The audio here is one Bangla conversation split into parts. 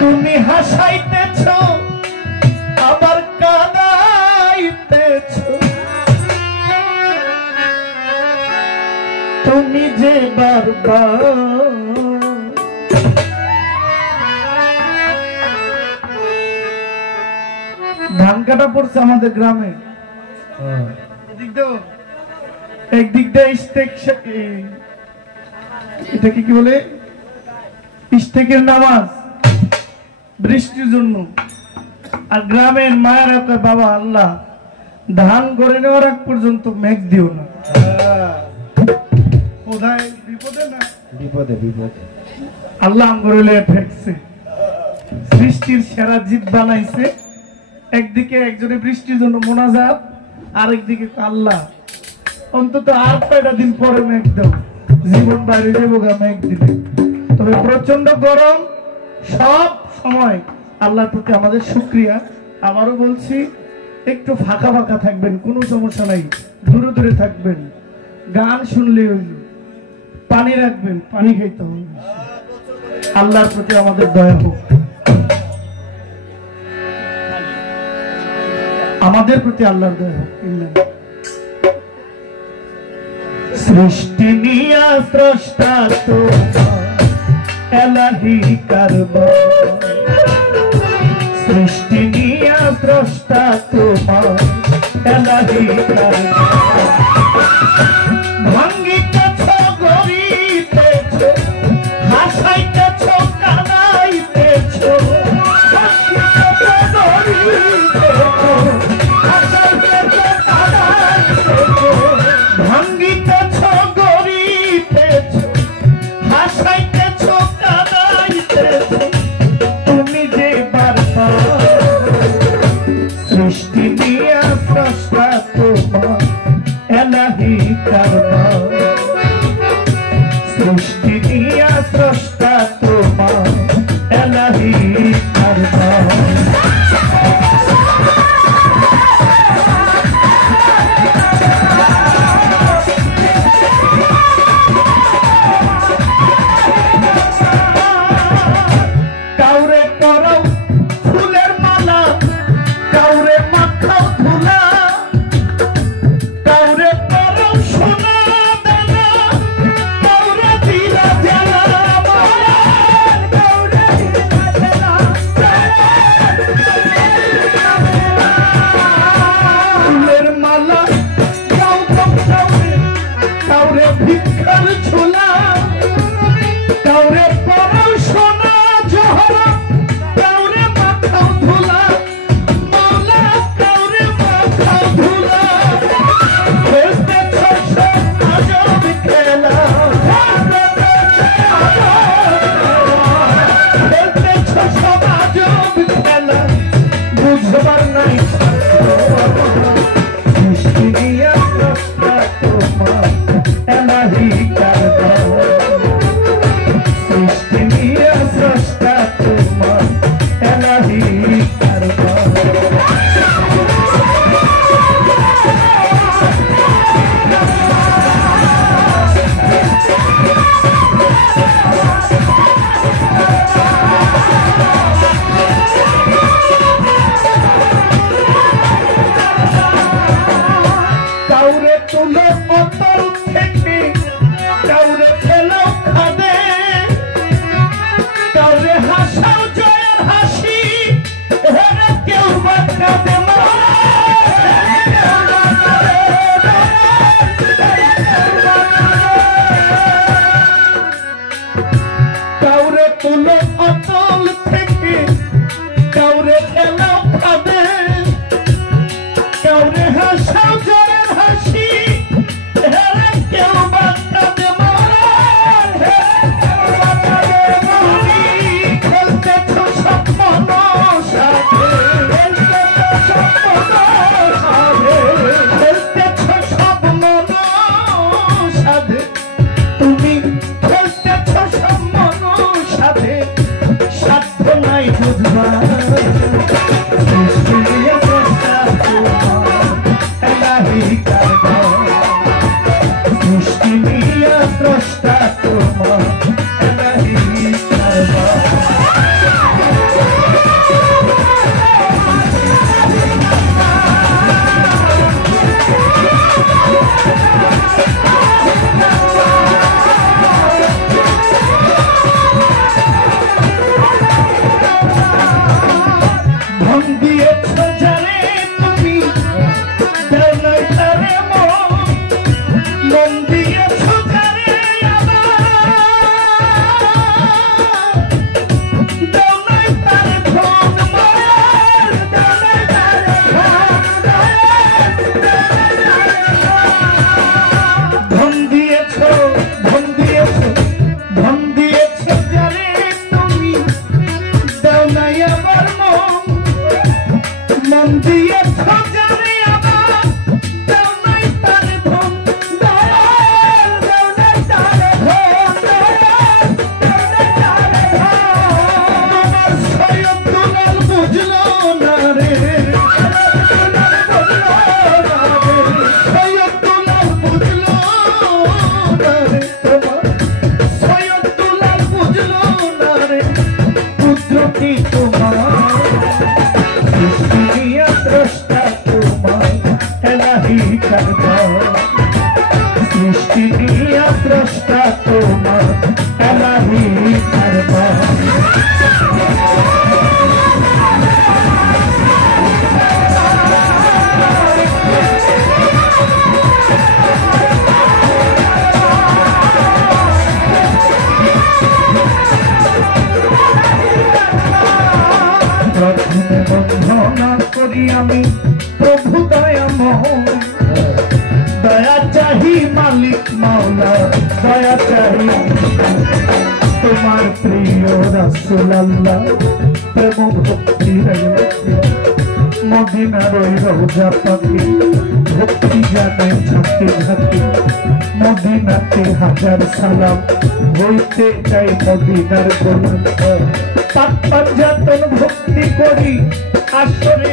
তুমি হাসাইতেছ আবার কাঁদাইতেছ, তুমি যে বারবার ধান কাটা পড়ছে আমাদের গ্রামে, একদিক দিয়ে এটাকে কি বলে ইস্তেকের নামাজ বৃষ্টির জন্য, আর গ্রামের মায়েরা কয় বাবা আল্লাহ ধান করে নেওয়ার আগ পর্যন্ত মেঘ দিও না, কোথায় বিপদে না বিপদে বিপদে আল্লাহ আমগরে ঠেকছে। সৃষ্টির সেরা জীব বানাইছে, একদিকে একজনে বৃষ্টির জন্য মোনাজাত, আরেকদিকে আল্লাহ অন্তত আর কয়টা দিন পরে মেঘ দাও, জীবন বাইরে যাবো গা মেঘ দিলে। তবে প্রচন্ড গরম, সব সময় আল্লাহর প্রতি আমাদের শুকরিয়া। আবারও বলছি একটু ফাঁকা ফাঁকা থাকবেন, কোনো সমস্যা নাই, দূরে দূরে থাকবেন, গান শুনলে হইল, পানি রাখবেন, পানি খাইতে হবে। আল্লাহর প্রতি আমাদের দয়া হোক, আমাদের প্রতি আল্লাহর দয়া হোক। সৃষ্টি নিয়া স্রষ্টা তো এলাহি কারবার, সৃষ্টি নিয়া স্রষ্টা তোমার এলাহি কারবার, ভাঙ্গিতেছ গড়িতেছ হাসাইতেছ কাঁদাইতেছ, ভাঙ্গিতেছ গড়িতেছ হাসাইতেছ কাঁদাইতেছ, তুমি যে বারবার সৃষ্টি দিয়া স্রষ্টা তোমার এলাহি কারবার, সৃষ্টি দিয়া স্রষ্টা তোমার এলাহি কারবার। তুলো অতল থেকে কাউরে খেলাও খাবে কাউরে হাসাও জোরের হাসি হেরে কেউ বাঁচাবে খেলতেছ স্বপ্ন সাথে খেলতেছ স্বপ্ন সাথে তুমি খেলতেছ স্বপ্ন সাথে সাধ্য নাই বুঝবা আমি প্রভু দয়াময় দয়া চাহি মালিক মাওলা দয়া চাহি তোমার প্রিয় রাসূল আল্লাহ প্রেম ভক্তি মদিনার ওই রওজা পাখি ভক্তি জানে ঝাঁকে ঝাঁকে মদিনাতে হাজার সালাম বইতে চাই মদিনার গোলাম পাক পাঞ্জাতন ভক্তি করি আসরে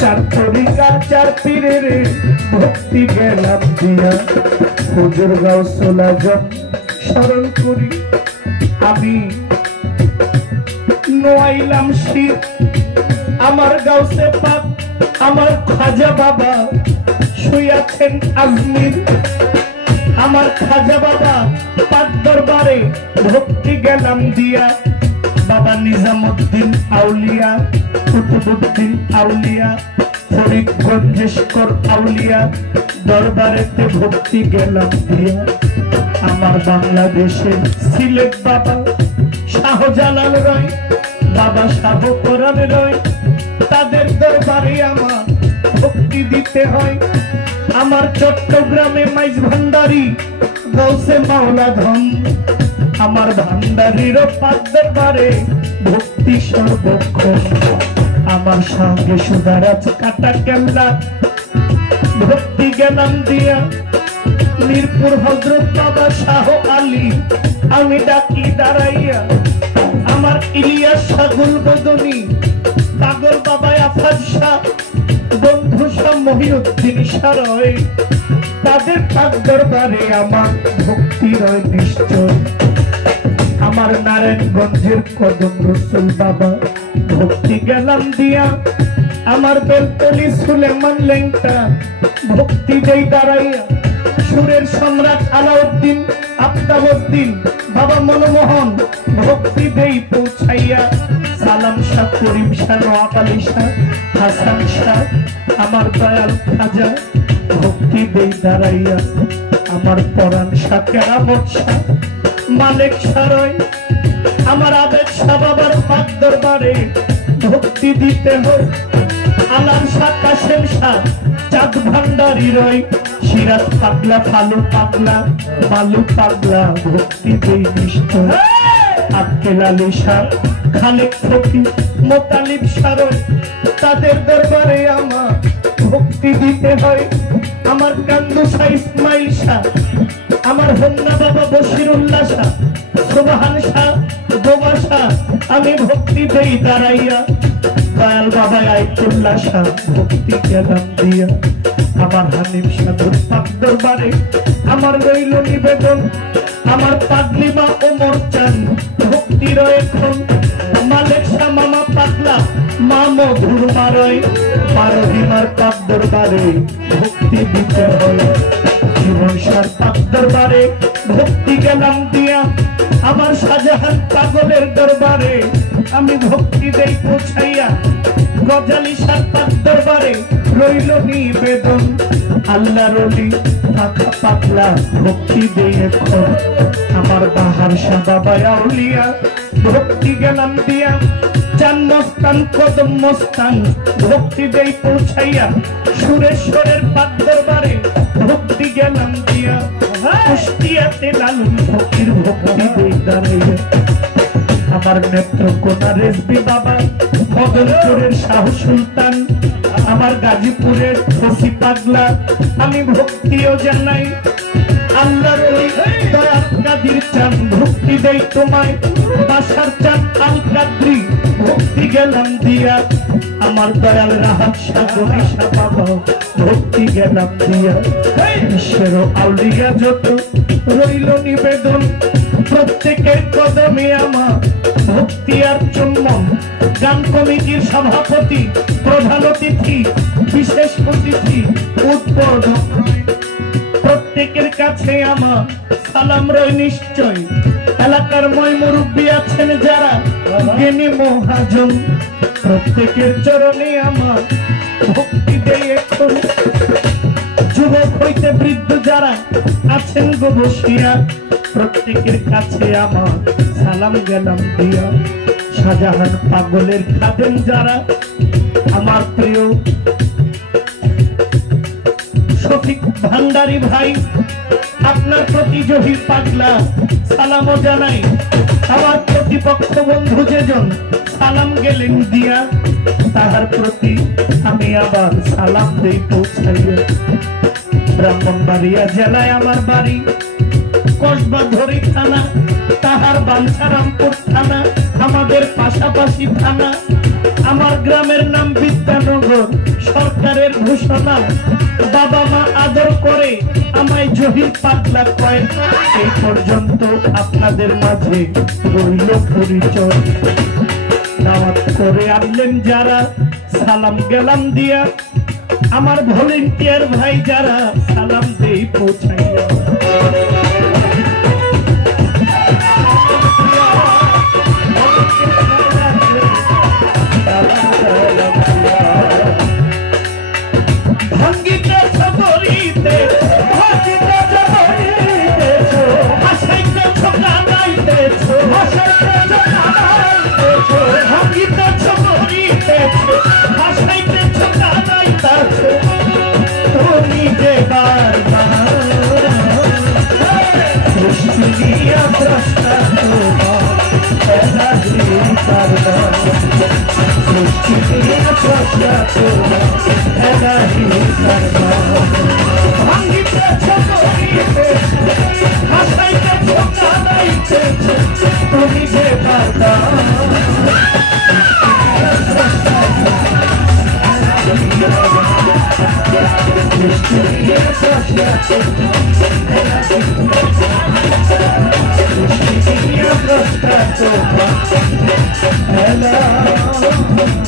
চার তরিকা চার পীরের ভক্তি গেলাম দিয়া হুজুর গাউসুল আজম স্মরণ করি আমি নোয়াইলাম শীত আমার গাউসে পাক আমার খাজা বাবা শুয়াছেন আজমির আমার খাজা বাবা পাক দরবারে ভক্তি গেলাম দিয়া বাবা নিজামুদ্দিন আউলিয়া কুতুবুদ্দিন আউলিয়া ফরিদগঞ্জেশ্বর আউলিয়া দরবারেতে ভক্তি গেলাম দিয়া আমার বাংলাদেশে সিলেট বাবা শাহজালাল রয় বাবা শাহ কোরআন রয় তাদের দরবারে আমার ভক্তি দিতে হয় আমার চট্টগ্রামে মাইজ ভান্ডারী গাউসে মাওলা ধন আমার ভান্ডারীর পাক দরবারে ভক্তি সর্বক্ষণ আমার সঙ্গে সুদারাজ কাটা কেমলা ভক্তি গেলাম দিয়া মিরপুর হযরত বাবা শাহ আলী আমি ডাকি দাঁড়াইয়া আমার ইলিয়াস সাগুল বদনী পাগল বাবা আফাজ শাহ বন্ধু শাহ মহিউদ্দিন সারয় তাদের পাক দরবারে আমার ভক্তি রয় নিশ্চয় আমার নারায়ণগঞ্জের কদম রসুল বাবা ভক্তি গেলাম দিয়া আমার বেলতলি সুলেমান লেংটা ভক্তি দেই দাঁড়াইয়া সুরের সম্রাট আলাউদ্দিন আফতাবউদ্দিন বাবা মনমোহন ভক্তি দেই পৌঁছাইয়া সালাম শাহ করিম শাহ নওয়াব আলী শাহ হাসান শাহ আমার দয়াল খাজা ভক্তি দেই দাঁড়াইয়া আমার পরাণ শাহ কেরামত শাহ মালিক সারই আমার আবেদ শাহ বাবার পাক দরবারে ভক্তি দিতে হয় আলাম শাহ কাশেম শাহ চাঁদ ভান্ডারি রই সিরাজ পাগলা ফালু পাগলা মালু পাগলা ভক্তি দেই নিশ্চয় আক্কেল আলী শাহ খালেক ফকির মোতালিব সারই তাদের দরবারে আমার ভক্তি দিতে হয় আমার কান্দু শাহ ইসমাইল শাহ আমার হন্না বাবা বশিরুল্লাহ শাহ সুবহান শাহ বোবা শাহ আমি ভক্তি দেই দাঁড়াইয়া দয়াল বাবা আইতুল্লাহ শাহ ভক্তি গেলাম দিয়া আমার হানিফ সাধুর পাক দরবারে আমার রইল নিবেদন আমার পাগলি মা ওমর চান ভক্তি রয় এখন মালিক শাহ মামা পাগলা মা মধুর মারয় পারহিমার পাক দরবারে ভক্তি দিতে হয় জীবন সার পাক দরবারে ভক্তি গেলাম দিয়া আমার শাহজাহান পাগলের দরবারে আমি ভক্তি দেই পৌঁছাইয়া গজালি সার পাক দরবারে রইল নিবেদন আল্লাহর ওলি পাখা পাগলা ভক্তি দেই এখন আমার বাহার শাহ বাবা আউলিয়া ভক্তি গেলাম দিয়া চান মস্তান কদম মস্তান ভক্তি দেই পৌঁছাইয়া সুরেশ্বরের পাক দরবারে ভক্তি গেলাম দিয়া কুষ্টিয়াতে লালন ফকির ভক্তি দেই দাঁড়াইয়া আমার নেত্রকোনা রেজবি বাবা মদনপুরের শাহ সুলতান আমার গাজীপুরের ফসি পাগলা আমি ভক্তিও জানাই আল্লাহর ওই দয়াল কাদির চাঁদ ভক্তি দেই তোমায় বাসার চাঁদ আল কাদরি ভক্তি গেলাম দিয়া আমার দয়াল রাহাত শাহ গণেশা বাবা ভক্তি গেলাম দিয়া ঈশ্বর আউলিয়া যত রইল নিবেদন প্রত্যেকের কদমে আমার ভক্তি আর চুম্বন গান কমিটির সভাপতি প্রধান অতিথি বিশেষ অতিথি উদ্বোধক প্রত্যেকের কাছে আমার সালাম রয় নিশ্চয় এলাকার মই মুরব্বী আছেন যারা জ্ঞানী মহাজন প্রত্যেকের চরণে আমার ভক্তি দেই এখন যুবক হইতে বৃদ্ধ যারা আছেন গো বসিয়া প্রত্যেকের কাছে আমার সালাম গেলাম দিয়া শাহজাহান পাগলের খাদেম যারা আমার প্রিয় শফিক ভান্ডারি ভাই আপনার প্রতি জহির পাগলা সালামও জানাই আমার প্রতিপক্ষ বন্ধু যেজন সালাম গেলেন দিয়া তাহার প্রতি আমি আবার সালাম দেই পৌঁছাইয়া ব্রাহ্মণবাড়িয়া জেলায় আমার বাড়ি কসবা ধরি থানা তাহার বাঞ্ছারামপুর থানা আমাদের পাশাপাশি থানা আমার গ্রামের নাম বিদ্যানগর সরকারের ঘোষণা বাবা মা আদর করে আমায় জহির পাগলা কয় এই পর্যন্ত আপনাদের মাঝে রইল পরিচয় দাওয়াত করে আনলেন যারা সালাম গেলাম দিয়া আমার ভলেন্টিয়ার ভাই যারা সালাম দেই পৌঁছাইয়া Hello